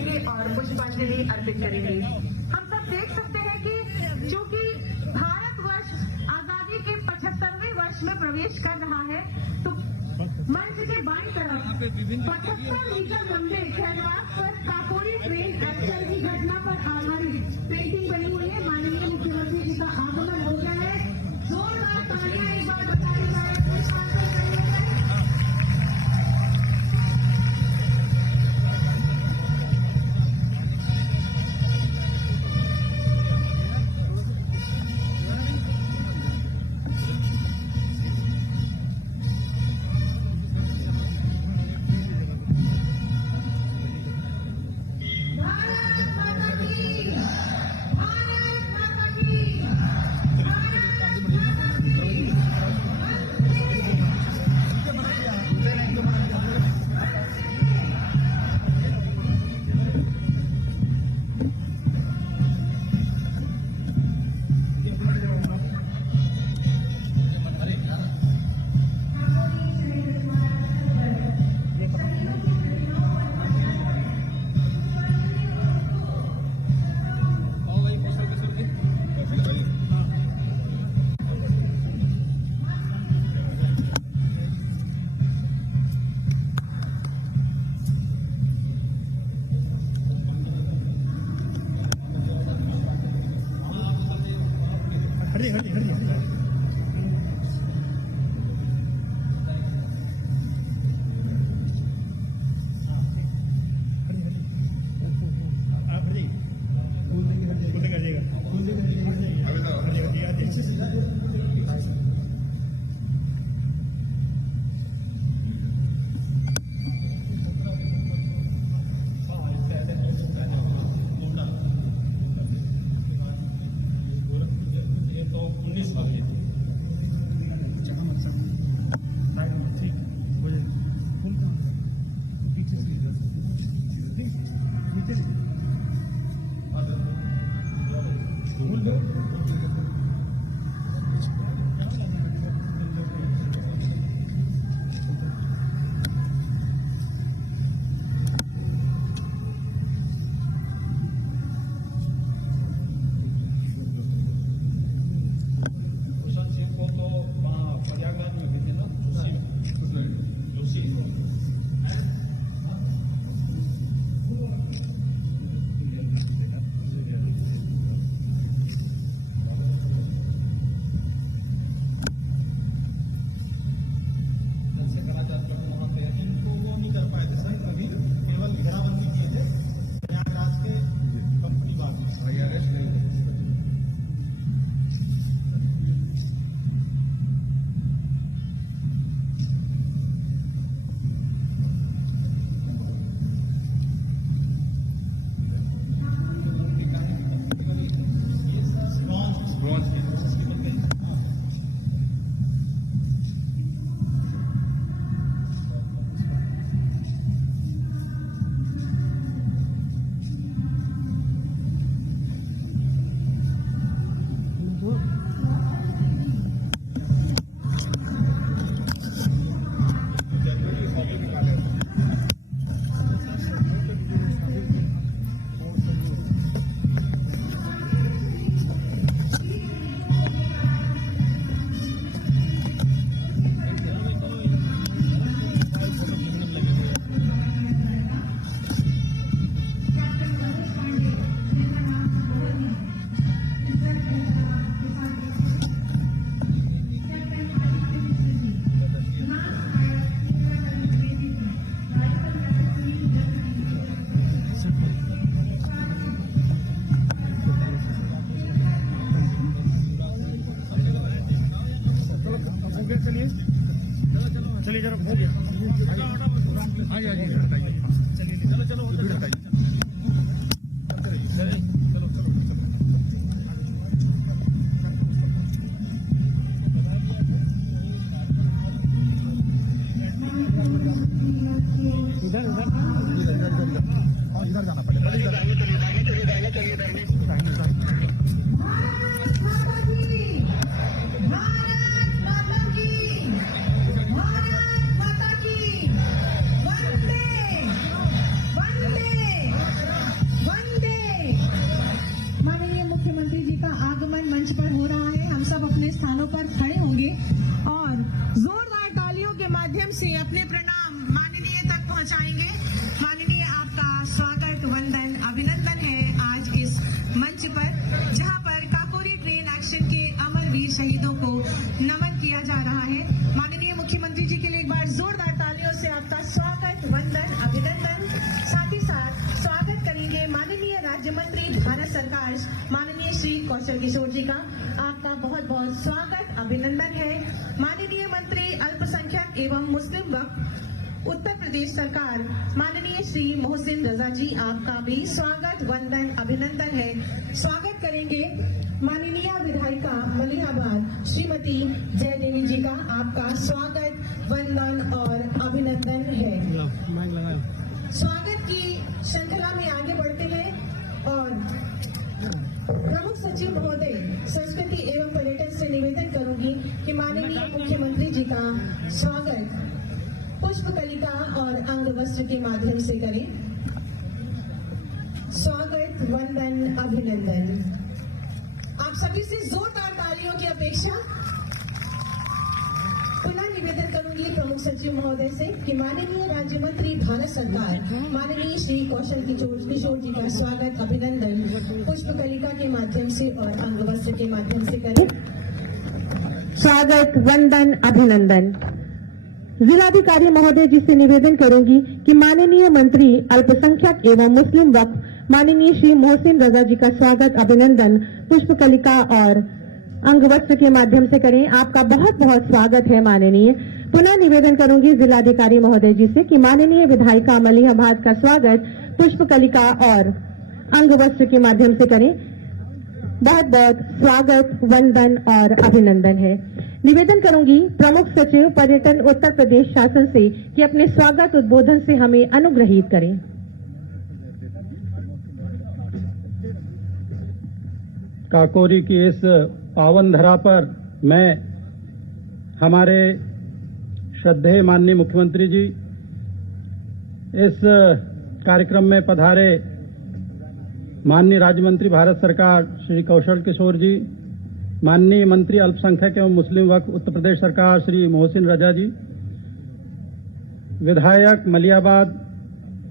जाएंगे और पुष्पांजलि अर्पित करेंगे। हम सब देख सकते हैं कि चूंकि भारतवर्ष आजादी के 75वें वर्ष में प्रवेश कर रहा है, तो मंच के बाईं तरफ 75 मीटर लंबे कैनवास पर काकोरी ट्रेन एक्सीडेंट की घटना पर आधारित पेंटिंग बनी हुई है। माननीय मुख्यमंत्री जी का आगमन हो गया है। जोरदार तालियां एक बार बताई जाए। चलिए जरा हो गया चलिए चलो चलो इधर इधर जाना पड़ेगा भारत सरकार माननीय श्री कौशल किशोर जी का आपका बहुत बहुत स्वागत अभिनंदन है। माननीय मंत्री अल्पसंख्यक एवं मुस्लिम वक्फ उत्तर प्रदेश सरकार माननीय श्री मोहसिन रजा जी आपका भी स्वागत वंदन अभिनंदन है। स्वागत करेंगे माननीय विधायिका मलिहाबाद श्रीमती जयदेवी जी का आपका स्वागत वंदन और अभिनंदन है। माइक लगाओ। स्वागत की श्रृंखला में आगे बढ़ते हैं और प्रमुख सचिव महोदय संस्कृति एवं पर्यटन से निवेदन करूंगी कि माननीय मुख्यमंत्री जी का स्वागत पुष्प कलिका और अंग वस्त्र के माध्यम से करें। स्वागत वंदन अभिनंदन। आप सभी से जोरदार तालियों की अपेक्षा। पुनः निवेदन करूंगी प्रमुख सचिव महोदय से कि माननीय राज्य मंत्री भारत सरकार माननीय श्री कौशल किशोर जी का स्वागत अभिनंदन पुष्प कलिका के माध्यम से और अंग वस्त्र के माध्यम से करें। स्वागत वंदन अभिनंदन। जिलाधिकारी महोदय जी से निवेदन करूंगी कि माननीय मंत्री अल्पसंख्यक एवं मुस्लिम वक्फ माननीय श्री मोहसिन रजा जी का स्वागत अभिनंदन पुष्प कलिका और अंग वस्त्र के माध्यम से करें। आपका बहुत बहुत स्वागत है माननीय। पुनः निवेदन करूंगी जिलाधिकारी महोदय जी से कि माननीय विधायिका मलिहाबाद का स्वागत पुष्प कलिका और अंग वस्त्र के माध्यम से करें। बहुत बहुत स्वागत वंदन और अभिनंदन है। निवेदन करूंगी प्रमुख सचिव पर्यटन उत्तर प्रदेश शासन से कि अपने स्वागत उद्बोधन से हमें अनुग्रहित करें। काकोरी की इस पावन धरा पर मैं हमारे श्रद्धेय माननीय मुख्यमंत्री जी, इस कार्यक्रम में पधारे माननीय राज्य मंत्री भारत सरकार श्री कौशल किशोर जी, माननीय मंत्री अल्पसंख्यक एवं मुस्लिम वक्फ उत्तर प्रदेश सरकार श्री मोहसिन रजा जी, विधायक मलिहाबाद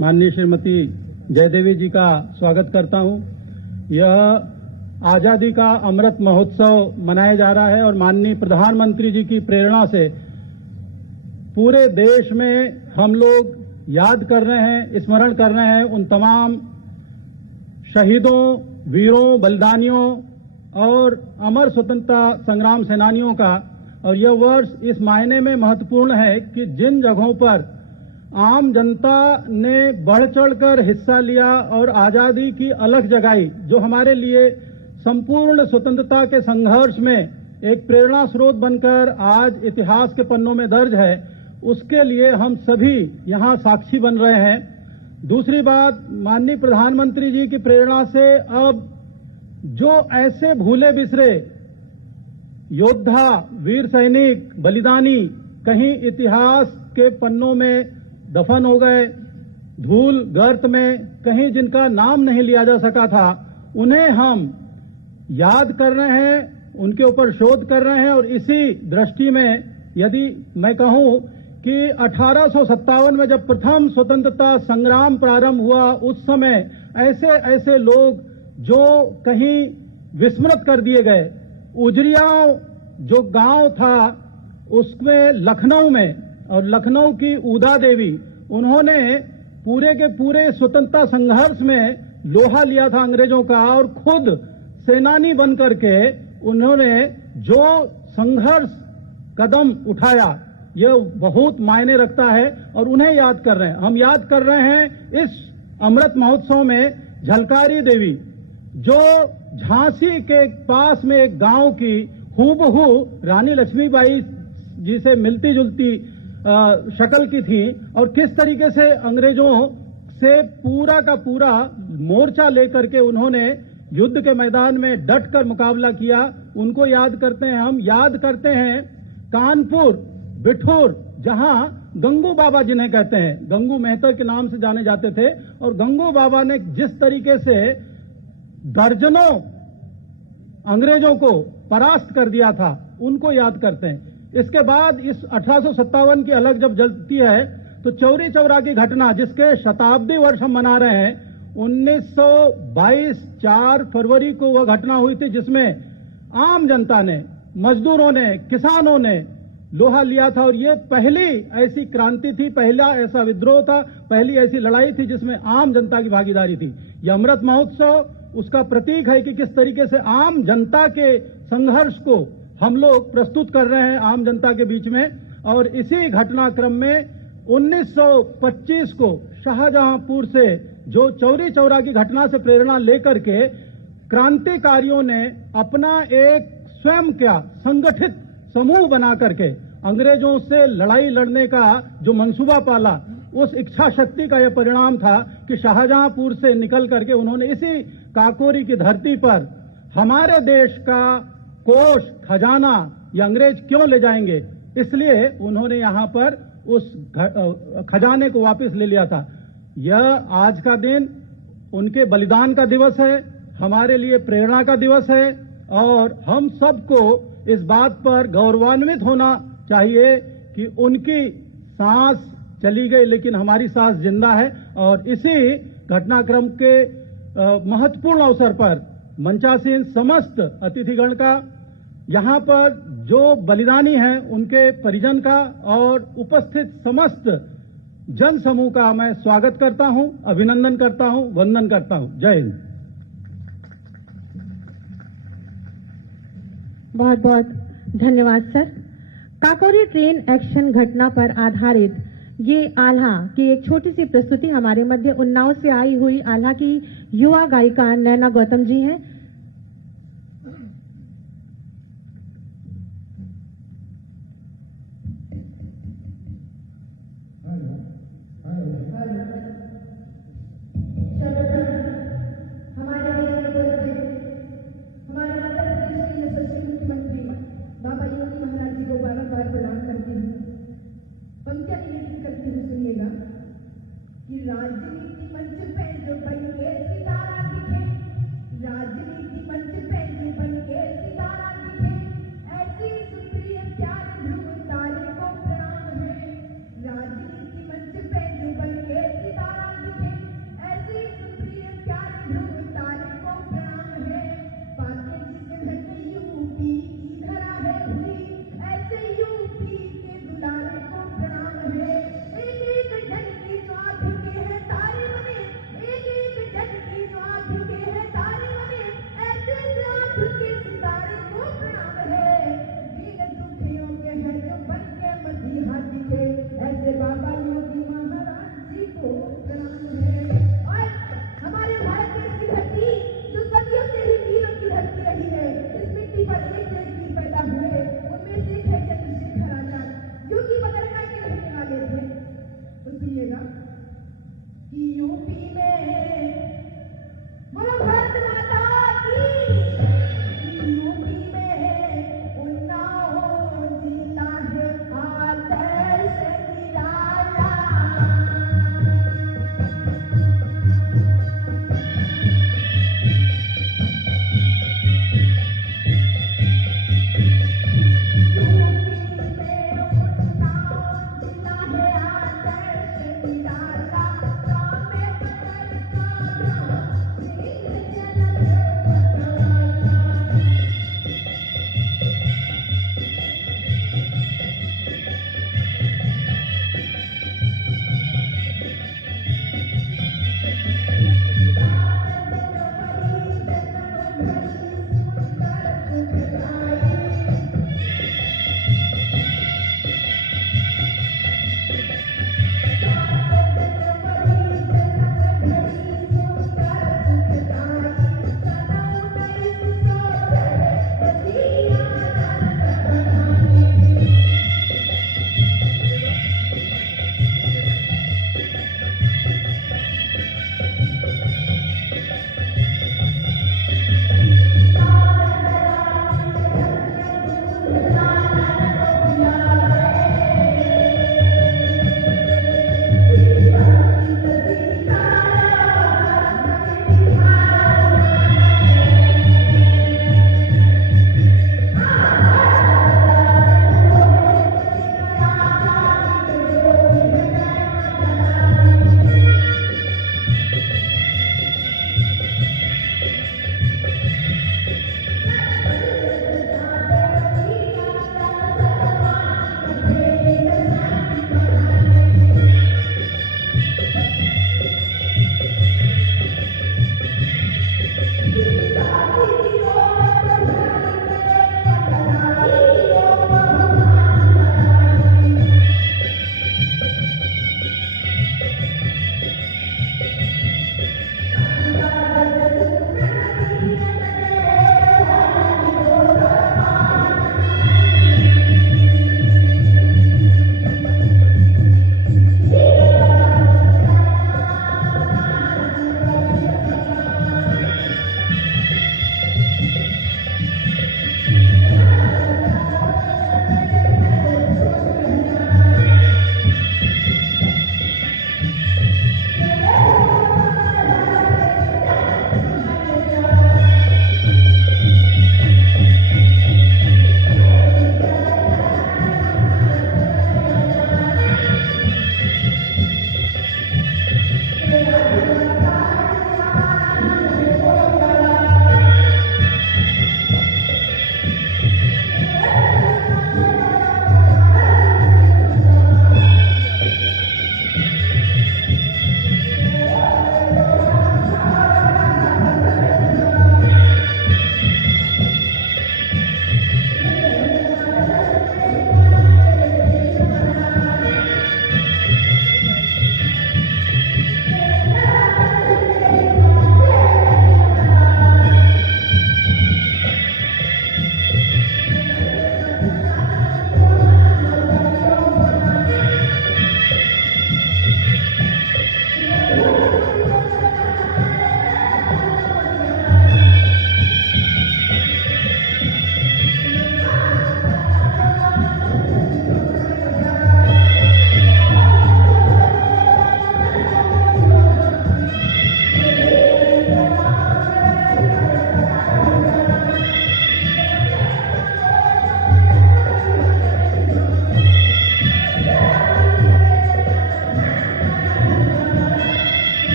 माननीय श्रीमती जयदेवी जी का स्वागत करता हूं। यह आजादी का अमृत महोत्सव मनाया जा रहा है और माननीय प्रधानमंत्री जी की प्रेरणा से पूरे देश में हम लोग याद कर रहे हैं, स्मरण कर रहे हैं उन तमाम शहीदों, वीरों, बलिदानियों और अमर स्वतंत्रता संग्राम सेनानियों का। और यह वर्ष इस मायने में महत्वपूर्ण है कि जिन जगहों पर आम जनता ने बढ़ चढ़कर हिस्सा लिया और आजादी की अलख जगाई, जो हमारे लिए संपूर्ण स्वतंत्रता के संघर्ष में एक प्रेरणा स्रोत बनकर आज इतिहास के पन्नों में दर्ज है, उसके लिए हम सभी यहां साक्षी बन रहे हैं। दूसरी बात, माननीय प्रधानमंत्री जी की प्रेरणा से अब जो ऐसे भूले बिसरे योद्धा, वीर सैनिक, बलिदानी कहीं इतिहास के पन्नों में दफन हो गए, धूल गर्त में कहीं जिनका नाम नहीं लिया जा सका था, उन्हें हम याद कर रहे हैं, उनके ऊपर शोध कर रहे हैं। और इसी दृष्टि में यदि मैं कहूं कि 1857 में जब प्रथम स्वतंत्रता संग्राम प्रारंभ हुआ, उस समय ऐसे ऐसे लोग जो कहीं विस्मृत कर दिए गए, उजरियाओं जो गांव था उसमें लखनऊ में, और लखनऊ की उदा देवी, उन्होंने पूरे के पूरे स्वतंत्रता संघर्ष में लोहा लिया था अंग्रेजों का और खुद सेनानी बन करके उन्होंने जो संघर्ष कदम उठाया, यह बहुत मायने रखता है और उन्हें याद कर रहे हैं। हम याद कर रहे हैं इस अमृत महोत्सव में झलकारी देवी, जो झांसी के पास में एक गांव की हूबहू रानी लक्ष्मीबाई जी से मिलती जुलती शक्ल की थी, और किस तरीके से अंग्रेजों से पूरा का पूरा मोर्चा लेकर के उन्होंने युद्ध के मैदान में डटकर मुकाबला किया, उनको याद करते हैं। हम याद करते हैं कानपुर, बिठूर, जहां गंगू बाबा जिन्हें कहते हैं, गंगू मेहता के नाम से जाने जाते थे, और गंगू बाबा ने जिस तरीके से दर्जनों अंग्रेजों को परास्त कर दिया था, उनको याद करते हैं। इसके बाद इस 1857 की अलग जब जलती है तो चौरी चौरा की घटना, जिसके शताब्दी वर्ष हम मना रहे हैं, 1922 4 फरवरी को वह घटना हुई थी, जिसमें आम जनता ने, मजदूरों ने, किसानों ने लोहा लिया था। और ये पहली ऐसी क्रांति थी, पहला ऐसा विद्रोह था, पहली ऐसी लड़ाई थी जिसमें आम जनता की भागीदारी थी। यह अमृत महोत्सव उसका प्रतीक है कि किस तरीके से आम जनता के संघर्ष को हम लोग प्रस्तुत कर रहे हैं आम जनता के बीच में। और इसी घटनाक्रम में 1925 को शाहजहांपुर से जो चौरी चौरा की घटना से प्रेरणा लेकर के क्रांतिकारियों ने अपना एक स्वयं क्या संगठित समूह बना करके अंग्रेजों से लड़ाई लड़ने का जो मंसूबा पाला, उस इच्छा शक्ति का यह परिणाम था कि शाहजहांपुर से निकल करके उन्होंने इसी काकोरी की धरती पर हमारे देश का कोष खजाना ये अंग्रेज क्यों ले जाएंगे, इसलिए उन्होंने यहां पर उस खजाने को वापस ले लिया था। यह आज का दिन उनके बलिदान का दिवस है, हमारे लिए प्रेरणा का दिवस है और हम सबको इस बात पर गौरवान्वित होना चाहिए कि उनकी सांस चली गई लेकिन हमारी सांस जिंदा है। और इसी घटनाक्रम के महत्वपूर्ण अवसर पर मंचासीन समस्त अतिथिगण का, यहां पर जो बलिदानी हैं उनके परिजन का और उपस्थित समस्त जन समूह का मैं स्वागत करता हूं, अभिनंदन करता हूं, वंदन करता हूं। जय हिंद। बहुत बहुत धन्यवाद सर। काकोरी ट्रेन एक्शन घटना पर आधारित ये आल्हा की एक छोटी सी प्रस्तुति हमारे मध्य उन्नाव से आई हुई आल्हा की युवा गायिका नैना गौतम जी हैं। राजनीति मंच पे जो बड़ी सितारा दिखे, राजनीति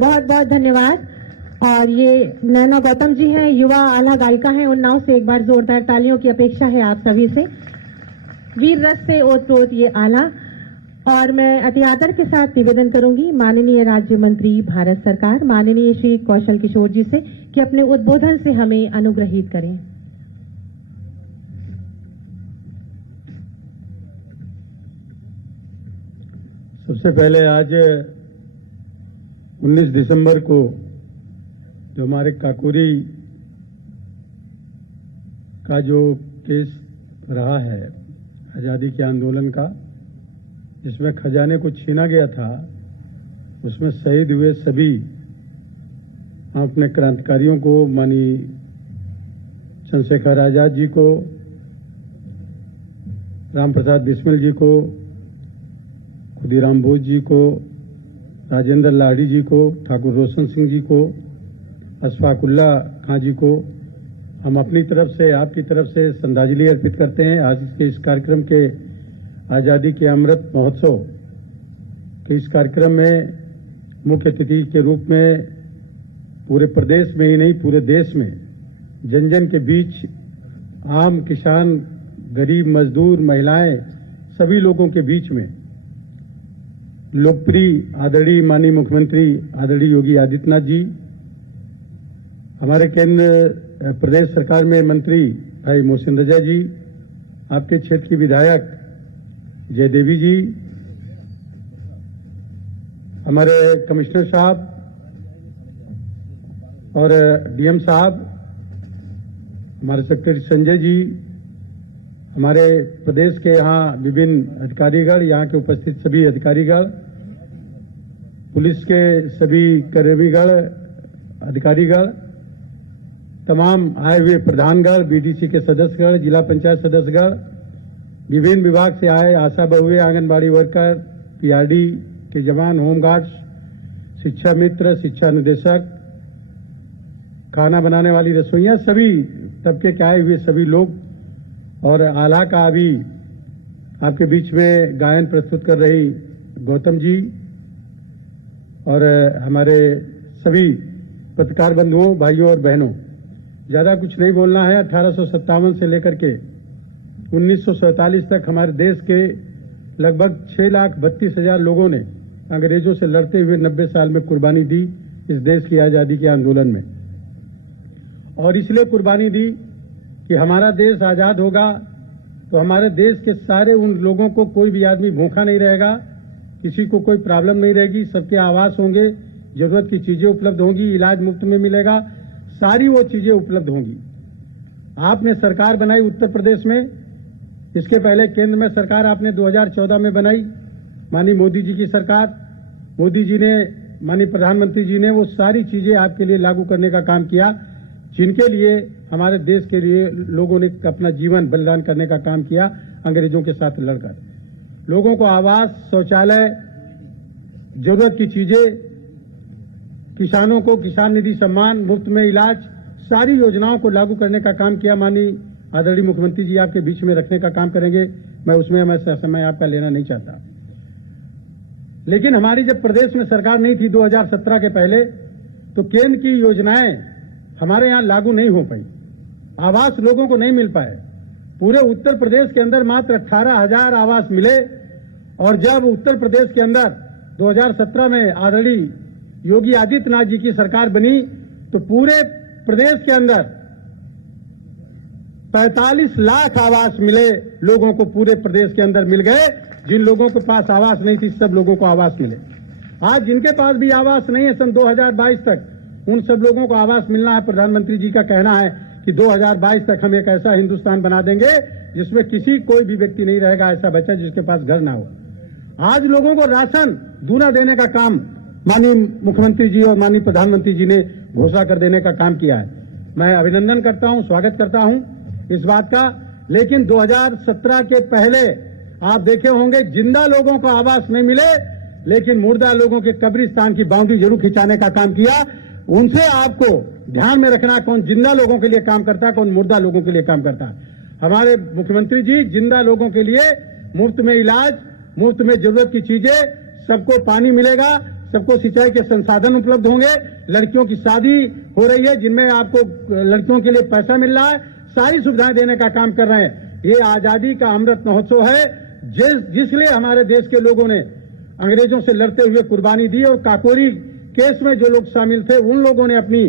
बहुत बहुत धन्यवाद। और ये नैना गौतम जी हैं, युवा आला गायिका हैं। उन्नाव से एक बार जोरदार तालियों की अपेक्षा है आप सभी से। वीर रस से ओत-प्रोत ये आला। और मैं अति आदर के साथ निवेदन करूंगी माननीय राज्य मंत्री भारत सरकार माननीय श्री कौशल किशोर जी से कि अपने उद्बोधन से हमें अनुग्रहित करें। सबसे पहले आज 19 दिसंबर को जो हमारे काकोरी का जो केस रहा है आजादी के आंदोलन का, जिसमें खजाने को छीना गया था, उसमें शहीद हुए सभी हम अपने क्रांतिकारियों को, माननीय चंद्रशेखर आजाद जी को, राम प्रसाद बिस्मिल जी को, खुदीराम बोस जी को, राजेंद्र लाहिड़ी जी को, ठाकुर रोशन सिंह जी को, अशफाकुल्ला खां जी को हम अपनी तरफ से, आपकी तरफ से श्रद्धांजलि अर्पित करते हैं। आज के इस कार्यक्रम के आजादी के अमृत महोत्सव के इस कार्यक्रम में मुख्य अतिथि के रूप में पूरे प्रदेश में ही नहीं पूरे देश में जन जन के बीच आम किसान, गरीब, मजदूर, महिलाएं, सभी लोगों के बीच में लोकप्रिय आदरणीय माननीय मुख्यमंत्री आदरणीय योगी आदित्यनाथ जी, हमारे केंद्र प्रदेश सरकार में मंत्री भाई मोहसिन रजा जी, आपके क्षेत्र की विधायक जयदेवी जी, हमारे कमिश्नर साहब और डीएम साहब, हमारे सेक्रेटरी संजय जी, हमारे प्रदेश के यहाँ विभिन्न अधिकारीगण, यहाँ के उपस्थित सभी अधिकारीगण, पुलिस के सभी कर्मचारीगण, अधिकारीगण, तमाम आए हुए प्रधानगण, बीडीसी के सदस्यगण, जिला पंचायत सदस्यगण, विभिन्न विभाग से आए आशा बहुए, आंगनबाड़ी वर्कर, पीआरडी के जवान, होमगार्ड्स, शिक्षा मित्र, शिक्षा निदेशक, खाना बनाने वाली रसोइयां, सभी तबके के आए हुए सभी लोग, और आला का अभी आपके बीच में गायन प्रस्तुत कर रही गौतम जी, और हमारे सभी पत्रकार बंधुओं, भाइयों और बहनों, ज्यादा कुछ नहीं बोलना है। 1857 से लेकर के 1947 तक हमारे देश के लगभग 6,32,000 लोगों ने अंग्रेजों से लड़ते हुए 90 साल में कुर्बानी दी इस देश की आजादी के आंदोलन में। और इसलिए कुर्बानी दी कि हमारा देश आजाद होगा तो हमारे देश के सारे उन लोगों को, कोई भी आदमी भूखा नहीं रहेगा, किसी को कोई प्रॉब्लम नहीं रहेगी, सबके आवास होंगे, जरूरत की चीजें उपलब्ध होंगी, इलाज मुफ्त में मिलेगा, सारी वो चीजें उपलब्ध होंगी। आपने सरकार बनाई उत्तर प्रदेश में, इसके पहले केंद्र में सरकार आपने 2014 में बनाई, माननीय मोदी जी की सरकार। मोदी जी ने, माननीय प्रधानमंत्री जी ने वो सारी चीजें आपके लिए लागू करने का काम किया, जिनके लिए हमारे देश के लिए लोगों ने अपना जीवन बलिदान करने का काम किया अंग्रेजों के साथ लड़कर। लोगों को आवास, शौचालय, जरूरत की चीजें, किसानों को किसान निधि सम्मान, मुफ्त में इलाज, सारी योजनाओं को लागू करने का काम किया। माननीय आदरणीय मुख्यमंत्री जी आपके बीच में रखने का काम करेंगे, मैं उसमें समय आपका लेना नहीं चाहता। लेकिन हमारी जब प्रदेश में सरकार नहीं थी 2017 के पहले, तो केंद्र की योजनाएं हमारे यहां लागू नहीं हो पाई, आवास लोगों को नहीं मिल पाए। पूरे उत्तर प्रदेश के अंदर मात्र 18,000 आवास मिले। और जब उत्तर प्रदेश के अंदर 2017 में आदरणीय योगी आदित्यनाथ जी की सरकार बनी, तो पूरे प्रदेश के अंदर 45 लाख आवास मिले लोगों को, पूरे प्रदेश के अंदर मिल गए। जिन लोगों के पास आवास नहीं थी, सब लोगों को आवास मिले। आज जिनके पास भी आवास नहीं है, सन 2022 तक उन सब लोगों को आवास मिलना है। प्रधानमंत्री जी का कहना है कि 2022 तक हम एक ऐसा हिंदुस्तान बना देंगे जिसमें कोई भी व्यक्ति नहीं रहेगा ऐसा बच्चा जिसके पास घर ना हो। आज लोगों को राशन दूना देने का काम माननीय मुख्यमंत्री जी और माननीय प्रधानमंत्री जी ने घोषणा कर देने का काम किया है। मैं अभिनंदन करता हूं, स्वागत करता हूं इस बात का। लेकिन 2017 के पहले आप देखे होंगे, जिंदा लोगों को आवास नहीं मिले, लेकिन मुर्दा लोगों के कब्रिस्तान की बाउंड्री जरूर खिंचाने का काम किया। उनसे आपको ध्यान में रखना, कौन जिंदा लोगों के लिए काम करता है, कौन मुर्दा लोगों के लिए काम करता है। हमारे मुख्यमंत्री जी जिंदा लोगों के लिए मुफ्त में इलाज, मुफ्त में जरूरत की चीजें, सबको पानी मिलेगा, सबको सिंचाई के संसाधन उपलब्ध होंगे। लड़कियों की शादी हो रही है जिनमें आपको लड़कियों के लिए पैसा मिल रहा है, सारी सुविधाएं देने का काम कर रहे हैं। ये आजादी का अमृत महोत्सव है जिसलिए हमारे देश के लोगों ने अंग्रेजों से लड़ते हुए कुर्बानी दी और काकोरी केस में जो लोग शामिल थे उन लोगों ने अपनी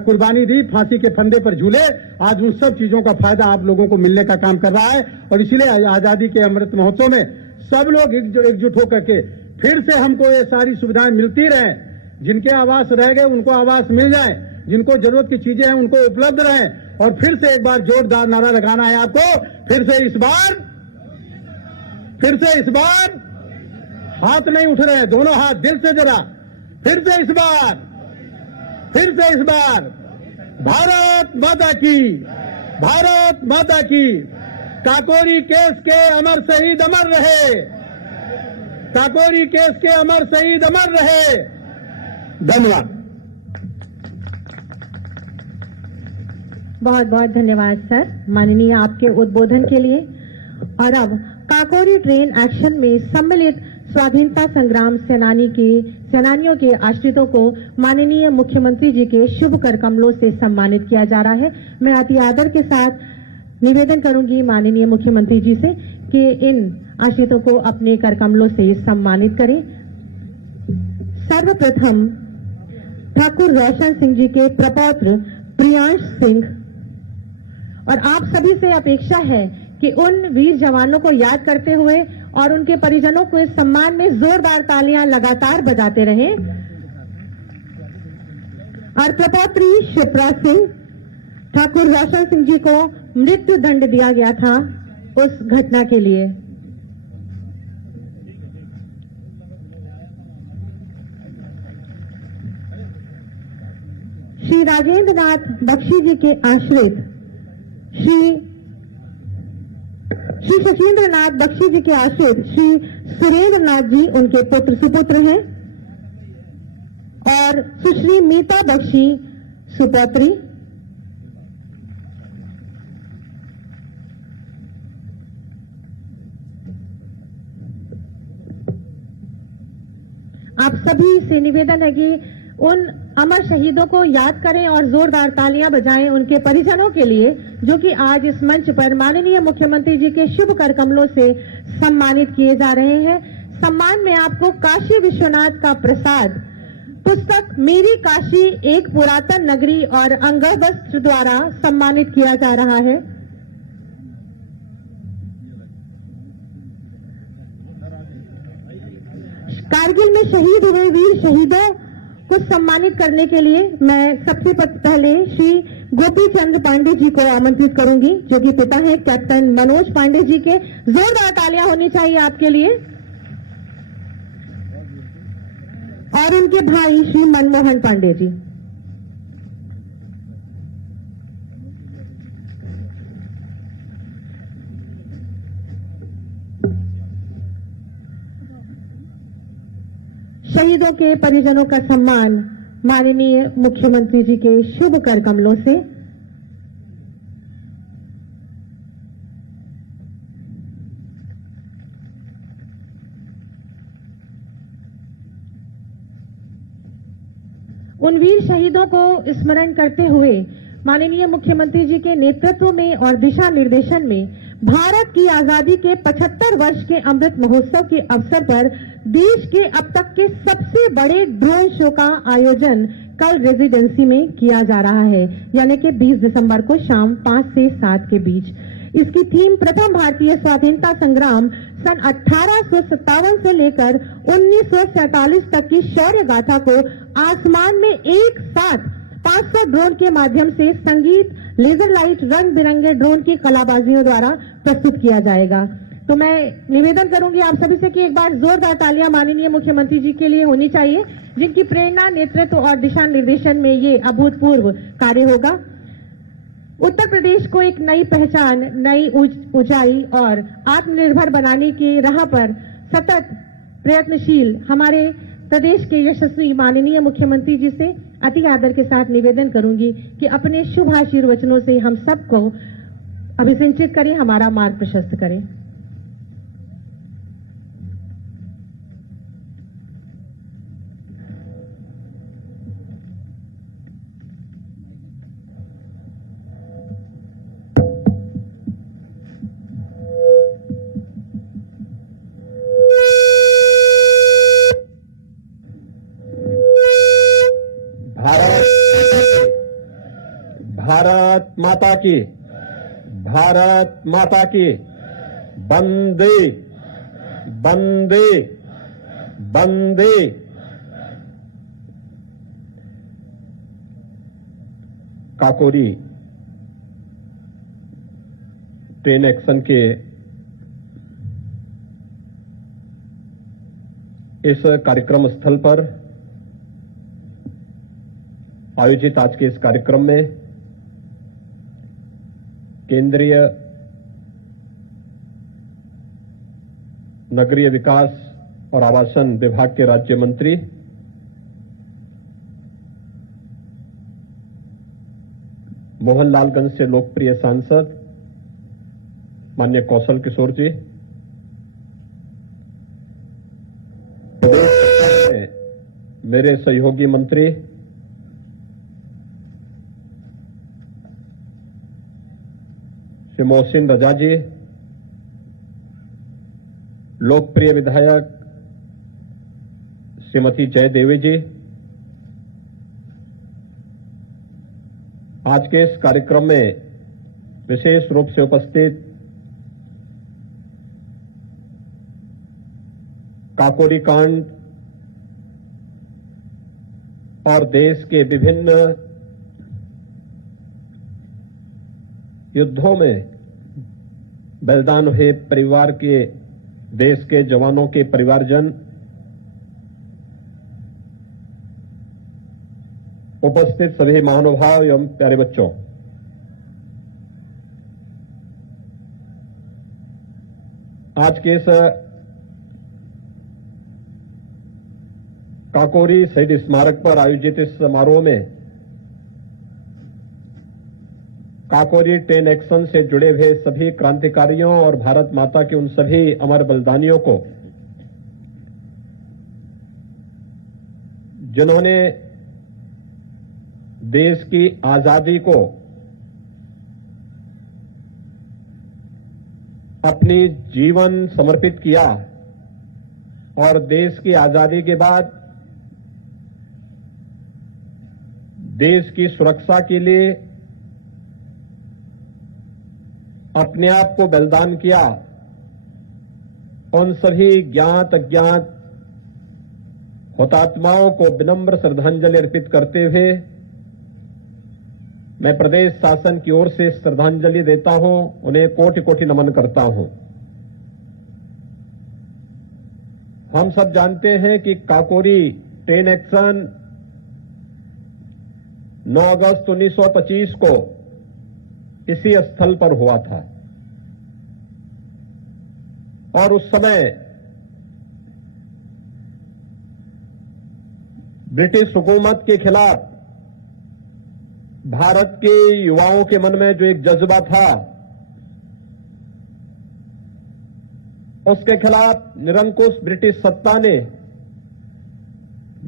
कुर्बानी दी, फांसी के फंदे पर झूले। आज उन सब चीजों का फायदा आप लोगों को मिलने का काम कर रहा है और इसीलिए आजादी के अमृत महोत्सव में सब लोग एकजुट होकर के फिर से हमको ये सारी सुविधाएं मिलती रहे। जिनके आवास रह गए उनको आवास मिल जाए, जिनको जरूरत की चीजें हैं उनको उपलब्ध रहे। और फिर से एक बार जोरदार नारा लगाना है आपको, फिर से इस बार हाथ नहीं उठ रहे, दोनों हाथ दिल से जरा, फिर से इस बार भारत माता की, भारत माता की। काकोरी केस के अमर शहीद अमर रहे, काकोरी केस के अमर शहीद अमर रहे। धन्यवाद। बहुत बहुत धन्यवाद सर, माननीय आपके उद्बोधन के लिए। और अब काकोरी ट्रेन एक्शन में सम्मिलित स्वाधीनता संग्राम सेनानियों के आश्रितों को माननीय मुख्यमंत्री जी के शुभ कर कमलों से सम्मानित किया जा रहा है। मैं अति आदर के साथ निवेदन करूंगी माननीय मुख्यमंत्री जी से कि इन आश्रितों को अपने कर कमलों से सम्मानित करें। सर्वप्रथम ठाकुर रोशन सिंह जी के प्रपौत्र प्रियांश सिंह, और आप सभी से अपेक्षा है कि उन वीर जवानों को याद करते हुए और उनके परिजनों को इस सम्मान में जोरदार तालियां लगातार बजाते रहें। और प्रपौत्री शिप्रा सिंह, ठाकुर रोशन सिंह जी को मृत्यु दंड दिया गया था उस घटना के लिए। श्री राजेंद्र नाथ बख्शी जी के आश्रित श्री शशीन्द्र नाथ बख्शी जी के आश्रित श्री सुरेंद्र नाथ जी उनके पुत्र सुपुत्र हैं और सुश्री मीता बख्शी सुपौत्री। आप सभी से निवेदन है कि उन अमर शहीदों को याद करें और जोरदार तालियां बजाएं उनके परिजनों के लिए, जो कि आज इस मंच पर माननीय मुख्यमंत्री जी के शुभ कर कमलों से सम्मानित किए जा रहे हैं। सम्मान में आपको काशी विश्वनाथ का प्रसाद, पुस्तक मेरी काशी एक पुरातन नगरी और अंगवस्त्र द्वारा सम्मानित किया जा रहा है। कारगिल में शहीद हुए वीर शहीदों को सम्मानित करने के लिए मैं सबसे पहले श्री गोपी चंद्र पांडे जी को आमंत्रित करूंगी, जो कि पिता हैं कैप्टन मनोज पांडे जी के। जोरदार तालियां होनी चाहिए आपके लिए। और उनके भाई श्री मनमोहन पांडे जी। शहीदों के परिजनों का सम्मान माननीय मुख्यमंत्री जी के शुभ कर कमलों से। उन वीर शहीदों को स्मरण करते हुए माननीय मुख्यमंत्री जी के नेतृत्व में और दिशा निर्देशन में भारत की आजादी के 75 वर्ष के अमृत महोत्सव के अवसर पर देश के अब तक के सबसे बड़े ड्रोन शो का आयोजन कल रेजिडेंसी में किया जा रहा है, यानी कि 20 दिसंबर को शाम 5 से 7 के बीच। इसकी थीम प्रथम भारतीय स्वाधीनता संग्राम सन 1857 से लेकर 1947 तक की शौर्य गाथा को आसमान में एक साथ 500 ड्रोन के माध्यम से संगीत, लेजर लाइट, रंग बिरंगे ड्रोन की कलाबाजियों द्वारा प्रस्तुत किया जाएगा। तो मैं निवेदन करूंगी आप सभी से कि एक बार जोरदार तालियां माननीय मुख्यमंत्री जी के लिए होनी चाहिए, जिनकी प्रेरणा, नेतृत्व और दिशा निर्देशन में ये अभूतपूर्व कार्य होगा। उत्तर प्रदेश को एक नई पहचान, नई ऊंचाई और आत्मनिर्भर बनाने की राह पर सतत प्रयत्नशील हमारे प्रदेश के यशस्वी माननीय मुख्यमंत्री जी से अति आदर के साथ निवेदन करूंगी कि अपने शुभ आशीर्वचनों से हम सबको अभिसिंचित करें, हमारा मार्ग प्रशस्त करें। भारत माता की, भारत माता की। वंदे वंदे वंदे। काकोरी ट्रेन एक्शन के इस कार्यक्रम स्थल पर आयोजित आज के इस कार्यक्रम में केंद्रीय नगरीय विकास और आवासन विभाग के राज्य मंत्री मोहनलालगंज से लोकप्रिय सांसद माननीय कौशल किशोर जी, प्रदेश सरकार में मेरे सहयोगी मंत्री श्री मोहसिन रजा जी, लोकप्रिय विधायक श्रीमती जयदेवी जी, आज के इस कार्यक्रम में विशेष रूप से उपस्थित काकोरी कांड और देश के विभिन्न युद्धों में बलिदान हुए परिवार के, देश के जवानों के परिवारजन, उपस्थित सभी महानुभाव एवं प्यारे बच्चों, आज के इस काकोरी शहीद स्मारक पर आयोजित इस समारोह में काकोरी ट्रेन एक्शन से जुड़े हुए सभी क्रांतिकारियों और भारत माता के उन सभी अमर बलिदानियों को, जिन्होंने देश की आजादी को अपनी जीवन समर्पित किया और देश की आजादी के बाद देश की सुरक्षा के लिए अपने आप को बलिदान किया, उन सभी ज्ञात अज्ञात हुतात्माओं को विनम्र श्रद्धांजलि अर्पित करते हुए मैं प्रदेश शासन की ओर से श्रद्धांजलि देता हूं, उन्हें कोटि कोटि नमन करता हूं। हम सब जानते हैं कि काकोरी ट्रेन एक्शन 9 अगस्त 1925 को इसी स्थल पर हुआ था और उस समय ब्रिटिश हुकूमत के खिलाफ भारत के युवाओं के मन में जो एक जज्बा था, उसके खिलाफ निरंकुश ब्रिटिश सत्ता ने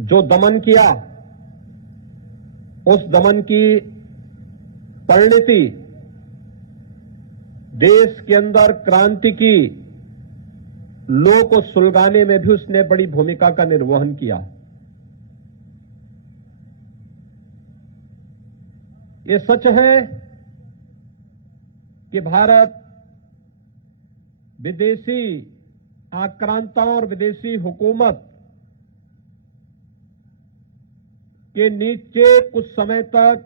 जो दमन किया, उस दमन की परिणति देश के अंदर क्रांति की लौ को सुलगाने में भी उसने बड़ी भूमिका का निर्वहन किया। ये सच है कि भारत विदेशी आक्रांताओं और विदेशी हुकूमत के नीचे कुछ समय तक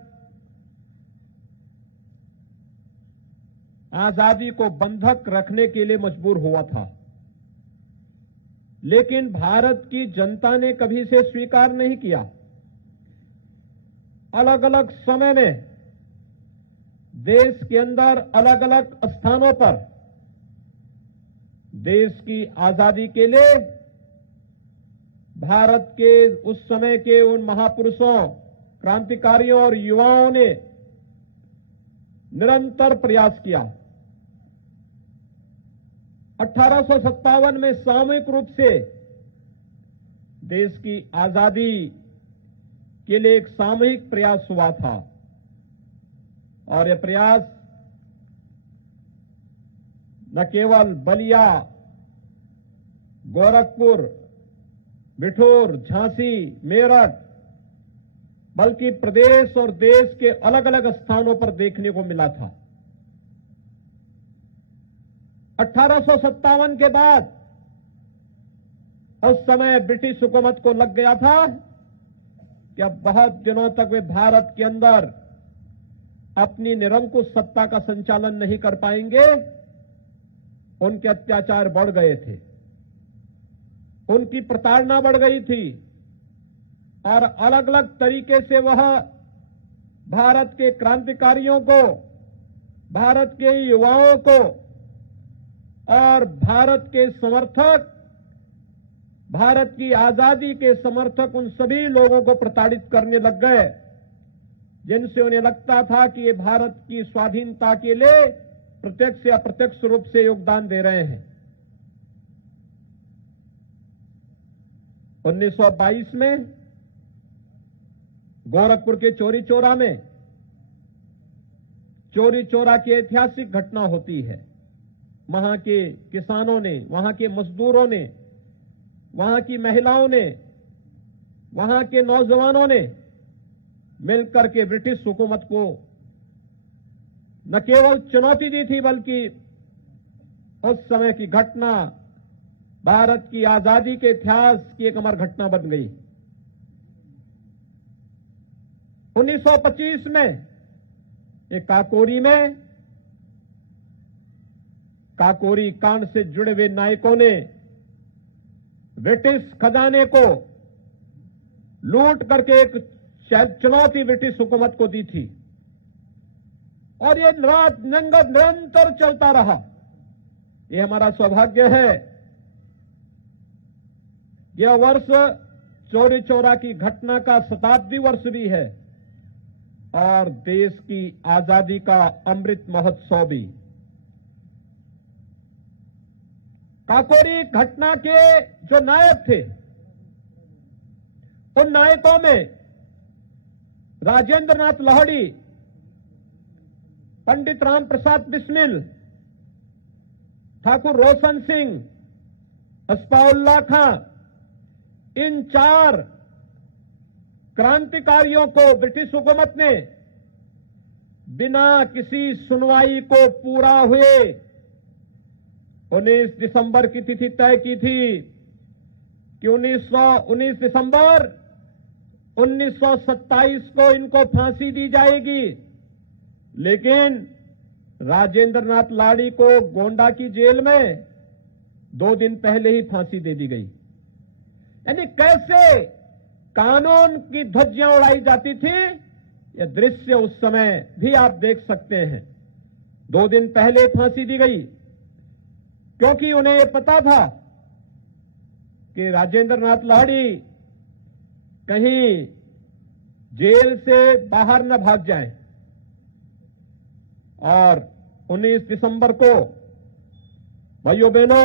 आजादी को बंधक रखने के लिए मजबूर हुआ था, लेकिन भारत की जनता ने कभी इसे स्वीकार नहीं किया। अलग अलग समय में देश के अंदर अलग अलग स्थानों पर देश की आजादी के लिए भारत के उस समय के उन महापुरुषों, क्रांतिकारियों और युवाओं ने निरंतर प्रयास किया। 1857 में सामूहिक रूप से देश की आजादी के लिए एक सामूहिक प्रयास हुआ था और यह प्रयास न केवल बलिया, गोरखपुर, बिठूर, झांसी, मेरठ बल्कि प्रदेश और देश के अलग अलग स्थानों पर देखने को मिला था। 1857 के बाद उस समय ब्रिटिश हुकूमत को लग गया था कि अब बहुत दिनों तक वे भारत के अंदर अपनी निरंकुश सत्ता का संचालन नहीं कर पाएंगे। उनके अत्याचार बढ़ गए थे, उनकी प्रताड़ना बढ़ गई थी और अलग अलग तरीके से वह भारत के क्रांतिकारियों को, भारत के युवाओं को और भारत के समर्थक, भारत की आजादी के समर्थक, उन सभी लोगों को प्रताड़ित करने लग गए जिनसे उन्हें लगता था कि ये भारत की स्वाधीनता के लिए प्रत्यक्ष या अप्रत्यक्ष रूप से योगदान दे रहे हैं। 1922 में गोरखपुर के चौरी चौरा में चौरी चौरा की ऐतिहासिक घटना होती है। वहां के किसानों ने, वहां के मजदूरों ने, वहां की महिलाओं ने, वहां के नौजवानों ने मिलकर के ब्रिटिश हुकूमत को न केवल चुनौती दी थी, बल्कि उस समय की घटना भारत की आजादी के इतिहास की एक अमर घटना बन गई। 1925 में एक काकोरी में काकोरी कांड से जुड़े हुए नायकों ने ब्रिटिश खजाने को लूट करके एक चुनौती ब्रिटिश हुकूमत को दी थी और ये निरंतर चलता रहा। ये हमारा सौभाग्य है। यह वर्ष चौरी चौरा की घटना का शताब्दी वर्ष भी है और देश की आजादी का अमृत महोत्सव भी। काकोरी घटना के जो नायक थे, उन नायकों में राजेंद्र नाथ लाहिड़ी, पंडित राम प्रसाद बिस्मिल, ठाकुर रोशन सिंह, अस्फाउल्लाह खां, इन 4 क्रांतिकारियों को ब्रिटिश हुकूमत ने बिना किसी सुनवाई को पूरा हुए 19 दिसंबर की तिथि तय की थी कि 19 दिसंबर 1927 को इनको फांसी दी जाएगी। लेकिन राजेंद्र नाथ लाहिड़ी को गोंडा की जेल में 2 दिन पहले ही फांसी दे दी गई। यानी कैसे कानून की ध्वजियां उड़ाई जाती थी, यह दृश्य उस समय भी आप देख सकते हैं। 2 दिन पहले फांसी दी गई क्योंकि उन्हें यह पता था कि राजेंद्र नाथ लाहिड़ी कहीं जेल से बाहर न भाग जाएं। और 19 दिसंबर को भाइयों बहनों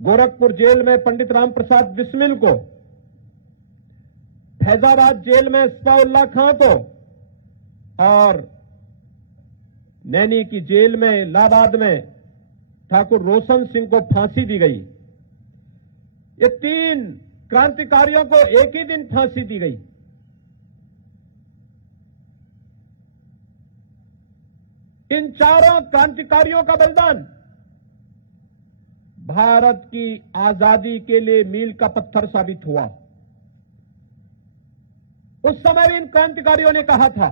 गोरखपुर जेल में पंडित राम प्रसाद बिस्मिल को, फैजाबाद जेल में अस्फाउल्लाह खां को और नैनी की जेल में इलाहाबाद में ठाकुर रोशन सिंह को फांसी दी गई। ये 3 क्रांतिकारियों को एक ही दिन फांसी दी गई। इन 4 क्रांतिकारियों का बलिदान भारत की आजादी के लिए मील का पत्थर साबित हुआ। उस समय भी इन क्रांतिकारियों ने कहा था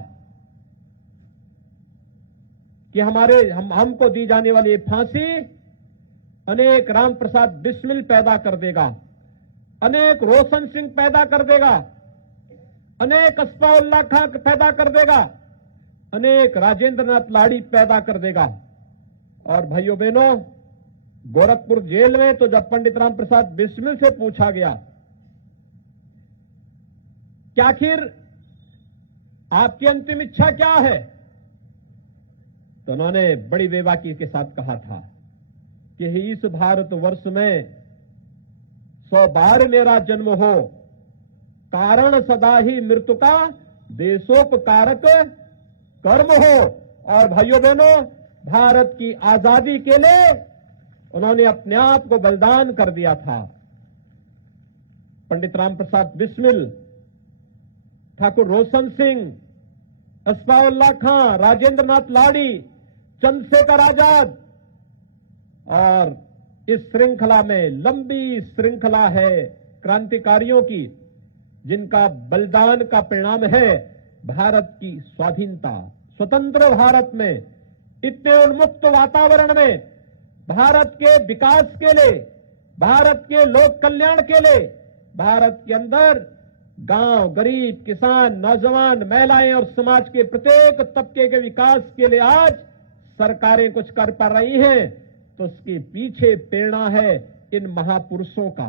कि हमको दी जाने वाली फांसी अनेक राम प्रसाद बिस्मिल पैदा कर देगा, अनेक रोशन सिंह पैदा कर देगा, अनेक अस्फाउल्लाह खां पैदा कर देगा, अनेक राजेंद्र नाथ लाहिड़ी पैदा कर देगा। और भाइयों बहनों, गोरखपुर जेल में तो जब पंडित राम प्रसाद बिस्मिल से पूछा गया कि आखिर आपकी अंतिम इच्छा क्या है, तो उन्होंने बड़ी बेबाकी के साथ कहा था कि इस भारतवर्ष में 100 बार मेरा जन्म हो, कारण सदा ही मृत्यु का देशोपकारक कर्म हो। और भाइयों बहनों, भारत की आजादी के लिए उन्होंने अपने आप को बलिदान कर दिया था। पंडित राम प्रसाद बिस्मिल ठाकुर रोशन सिंह, असफाउल्लाह खां, राजेंद्र नाथ लाड़ी, चंद्रशेखर आजाद, और इस श्रृंखला में लंबी श्रृंखला है क्रांतिकारियों की, जिनका बलिदान का परिणाम है भारत की स्वाधीनता। स्वतंत्र भारत में, इतने उन्मुक्त वातावरण में, भारत के विकास के लिए, भारत के लोक कल्याण के लिए, भारत के अंदर गांव, गरीब, किसान, नौजवान, महिलाएं और समाज के प्रत्येक तबके के विकास के लिए आज सरकारें कुछ कर पा रही हैं, तो उसके पीछे प्रेरणा है इन महापुरुषों का,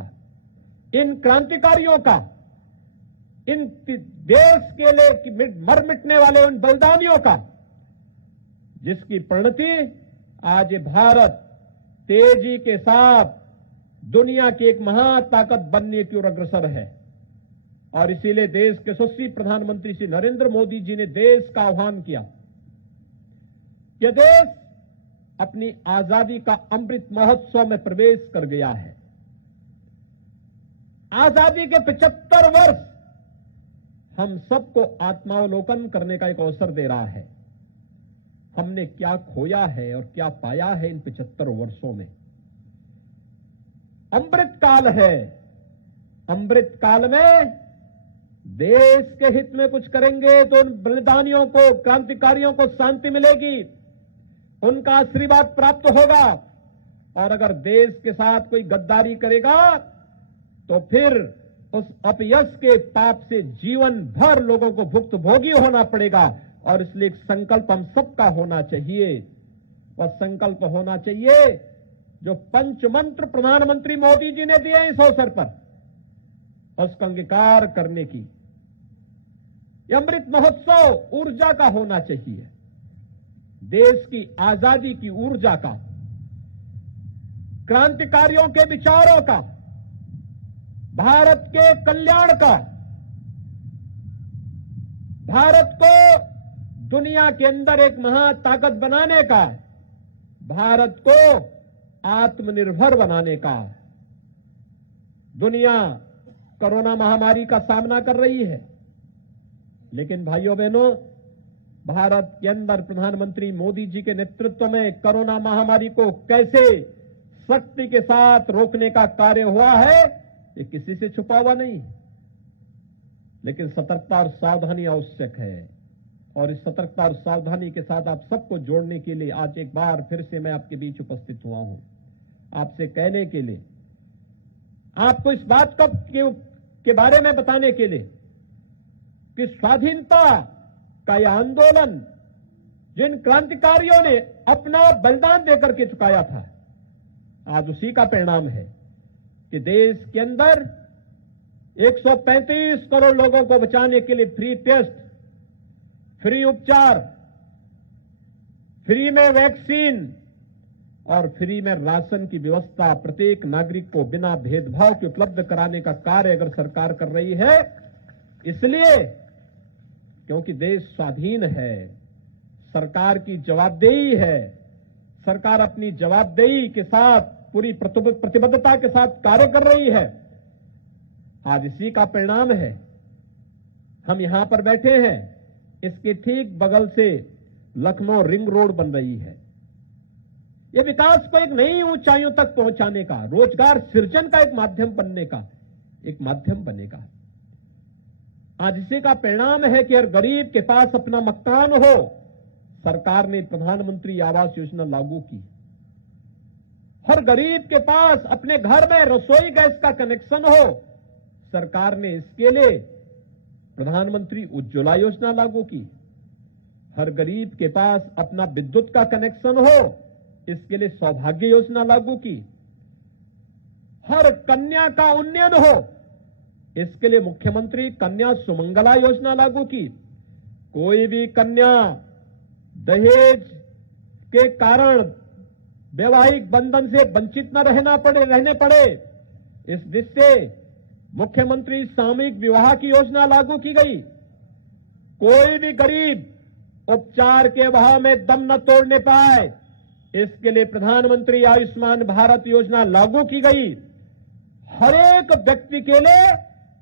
इन क्रांतिकारियों का, इन देश के लिए मर मिटने वाले उन बलिदानियों का, जिसकी परिणति आज ये भारत तेजी के साथ दुनिया की एक महाताकत बनने की ओर अग्रसर है। और इसीलिए देश के यशस्वी प्रधानमंत्री श्री नरेंद्र मोदी जी ने देश का आह्वान किया कि देश अपनी आजादी का अमृत महोत्सव में प्रवेश कर गया है। आजादी के 75 वर्ष हम सबको आत्मावलोकन करने का एक अवसर दे रहा है। हमने क्या खोया है और क्या पाया है इन 75 वर्षों में। अमृत काल है। अमृत काल में देश के हित में कुछ करेंगे तो उन बलिदानियों को, क्रांतिकारियों को शांति मिलेगी, उनका आशीर्वाद प्राप्त होगा। और अगर देश के साथ कोई गद्दारी करेगा तो फिर उस अपयश के पाप से जीवन भर लोगों को भुक्तभोगी होना पड़ेगा। और इसलिए एक संकल्प हम सबका होना चाहिए, और संकल्प होना चाहिए जो पंचमंत्र प्रधानमंत्री मोदी जी ने दिए इस अवसर पर, उसका अंगीकार करने की। यह अमृत महोत्सव ऊर्जा का होना चाहिए, देश की आजादी की ऊर्जा का, क्रांतिकारियों के विचारों का, भारत के कल्याण का, भारत को दुनिया के अंदर एक महाताकत बनाने का, भारत को आत्मनिर्भर बनाने का। दुनिया कोरोना महामारी का सामना कर रही है, लेकिन भाइयों बहनों, भारत के अंदर प्रधानमंत्री मोदी जी के नेतृत्व में कोरोना महामारी को कैसे शक्ति के साथ रोकने का कार्य हुआ है, ये किसी से छुपा हुआ नहीं। लेकिन सतर्कता और सावधानी आवश्यक है, और इस सतर्कता और सावधानी के साथ आप सबको जोड़ने के लिए आज एक बार फिर से मैं आपके बीच उपस्थित हुआ हूं, आपसे कहने के लिए, आपको इस बात के बारे में बताने के लिए कि स्वाधीनता का यह आंदोलन जिन क्रांतिकारियों ने अपना बलिदान देकर के चुकाया था, आज उसी का परिणाम है कि देश के अंदर 135 करोड़ लोगों को बचाने के लिए फ्री टेस्ट, फ्री उपचार, फ्री में वैक्सीन और फ्री में राशन की व्यवस्था प्रत्येक नागरिक को बिना भेदभाव के उपलब्ध कराने का कार्य अगर सरकार कर रही है, इसलिए क्योंकि देश स्वाधीन है, सरकार की जवाबदेही है, सरकार अपनी जवाबदेही के साथ पूरी प्रतिबद्धता के साथ कार्य कर रही है। आज इसी का परिणाम है हम यहां पर बैठे हैं। इसके ठीक बगल से लखनऊ रिंग रोड बन रही है। यह विकास को एक नई ऊंचाइयों तक पहुंचाने का, रोजगार सृजन का एक माध्यम बनने का एक माध्यम बनेगा। आज इसी का परिणाम है कि हर गरीब के पास अपना मकान हो। सरकार ने प्रधानमंत्री आवास योजना लागू की। हर गरीब के पास अपने घर में रसोई गैस का कनेक्शन हो। सरकार ने इसके लिए प्रधानमंत्री उज्ज्वला योजना लागू की। हर गरीब के पास अपना विद्युत का कनेक्शन हो, इसके लिए सौभाग्य योजना लागू की। हर कन्या का उन्नयन हो, इसके लिए मुख्यमंत्री कन्या सुमंगला योजना लागू की। कोई भी कन्या दहेज के कारण वैवाहिक बंधन से वंचित न रहने पड़े, इस दृष्टि से मुख्यमंत्री सामूहिक विवाह की योजना लागू की गई। कोई भी गरीब उपचार के अभाव में दम न तोड़ने पाए, इसके लिए प्रधानमंत्री आयुष्मान भारत योजना लागू की गई। हर एक व्यक्ति के लिए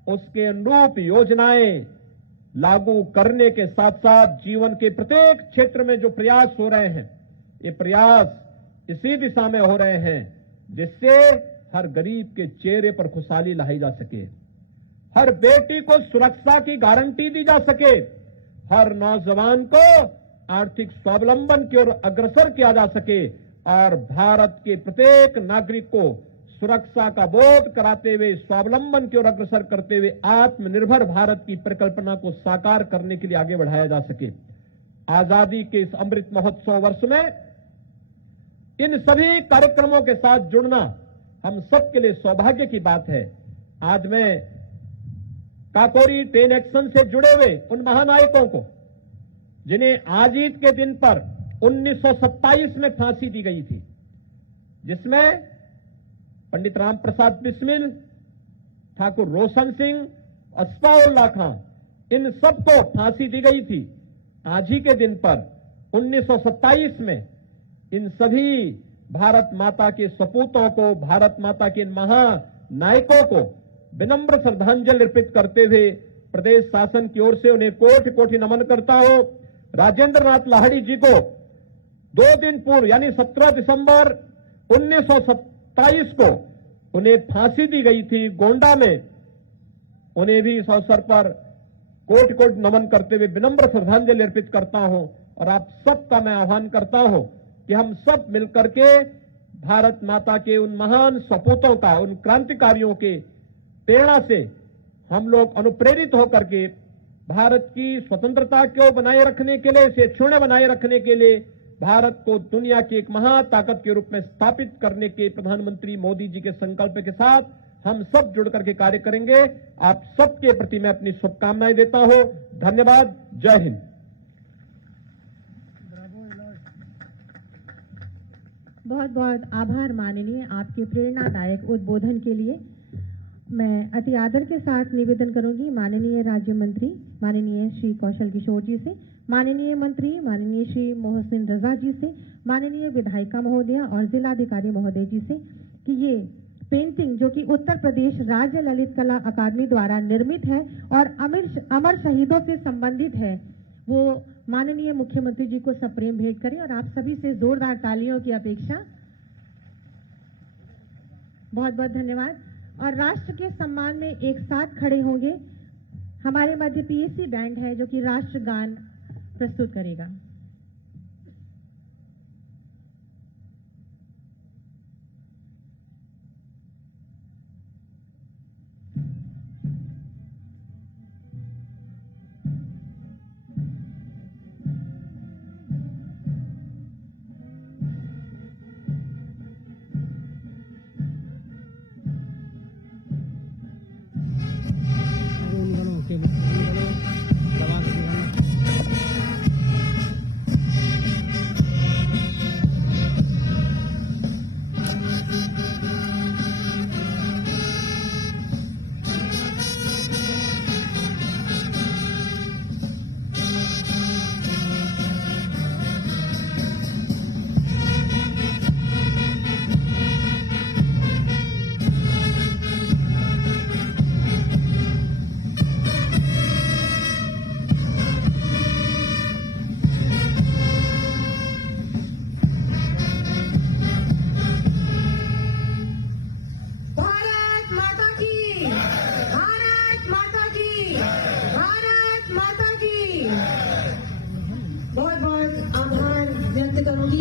उसके अनुरूप योजनाएं लागू करने के साथ साथ जीवन के प्रत्येक क्षेत्र में जो प्रयास हो रहे हैं, ये प्रयास इसी दिशा में हो रहे हैं जिससे हर गरीब के चेहरे पर खुशहाली लाई जा सके, हर बेटी को सुरक्षा की गारंटी दी जा सके, हर नौजवान को आर्थिक स्वावलंबन की ओर अग्रसर किया जा सके और भारत के प्रत्येक नागरिक को सुरक्षा का बोध कराते हुए, स्वावलंबन की ओर अग्रसर करते हुए आत्मनिर्भर भारत की परिकल्पना को साकार करने के लिए आगे बढ़ाया जा सके। आजादी के इस अमृत महोत्सव वर्ष में इन सभी कार्यक्रमों के साथ जुड़ना हम सबके लिए सौभाग्य की बात है। आज मैं काकोरी ट्रेन एक्शन से जुड़े हुए उन महानायकों को, जिन्हें आजादी के दिन पर 1927 में फांसी दी गई थी, जिसमें पंडित राम प्रसाद बिस्मिल, ठाकुर रोशन सिंह, अस्फाउल्लाह खां, इन सबको फांसी दी गई थी। आज ही के दिन पर 1927 में इन सभी भारत माता के सपूतों को, भारत माता के महानायकों को विनम्र श्रद्धांजलि अर्पित करते हुए प्रदेश शासन की ओर से उन्हें कोटि कोटि नमन करता हूं। राजेंद्र नाथ लाहिड़ी जी को 2 दिन पूर्व यानी 17 दिसंबर 1927 को उन्हें फांसी दी गई थी गोंडा में। उन्हें भी इस अवसर पर कोटि कोटि नमन करते हुए विनम्र श्रद्धांजलि अर्पित करता हूं और आप सबका मैं आह्वान करता हूं कि हम सब मिलकर के भारत माता के उन महान सपूतों का, उन क्रांतिकारियों के प्रेरणा से हम लोग अनुप्रेरित होकर के भारत की स्वतंत्रता को बनाए रखने के लिए, इसे क्षुण्ण बनाए रखने के लिए, भारत को दुनिया की एक महाताकत के रूप में स्थापित करने के प्रधानमंत्री मोदी जी के संकल्प के साथ हम सब जुड़ करके कार्य करेंगे। आप सबके प्रति मैं अपनी शुभकामनाएं देता हूं। धन्यवाद। जय हिंद। बहुत बहुत आभार माननीय, आपके प्रेरणादायक उद्बोधन के लिए। मैं अति आदर के साथ निवेदन करूंगी माननीय राज्य मंत्री माननीय श्री कौशल किशोर जी से, माननीय मंत्री माननीय श्री मोहसिन रजा जी से, माननीय विधायिका महोदया और जिलाधिकारी महोदय जी से कि ये पेंटिंग जो कि उत्तर प्रदेश राज्य ललित कला अकादमी द्वारा निर्मित है और अमर शहीदों से संबंधित है, वो माननीय मुख्यमंत्री जी को सप्रेम भेंट करें और आप सभी से जोरदार तालियों की अपेक्षा। बहुत बहुत धन्यवाद। और राष्ट्र के सम्मान में एक साथ खड़े होंगे। हमारे मध्य पीएसी बैंड है जो कि राष्ट्रगान प्रस्तुत करेगा।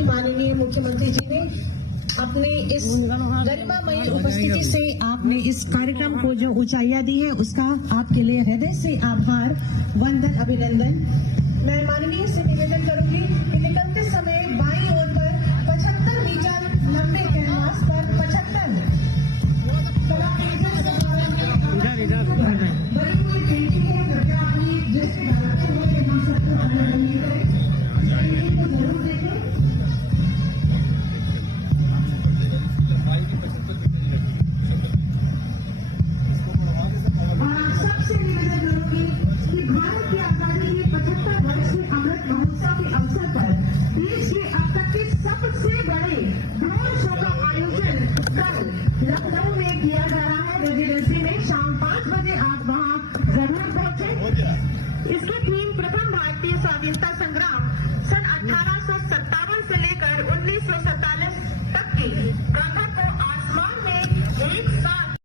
माननीय मुख्यमंत्री जी ने अपने इस गरिमामयी उपस्थिति से आपने इस कार्यक्रम को जो ऊंचाइयां दी है उसका आपके लिए हृदय से आभार, वंदन, अभिनंदन। मैं माननीय से निवेदन करूंगी कि निकलते समय बाईं ओर पर 75 मीटर लंबे कैनवास पर 75 बड़ी हुई पेंटिंग है। कृपया अपनी दृष्टि डालते हुए हम सबको आनंदित करें। पेंटिंग को जरूर देखें। लखनऊ में किया जा रहा है रेजिडेंसी में। शाम 5 बजे आप वहां जरूर पहुंचे। इसकी थीम प्रथम भारतीय स्वाधीनता संग्राम सन 1857 से लेकर 1947 तक की गाथा को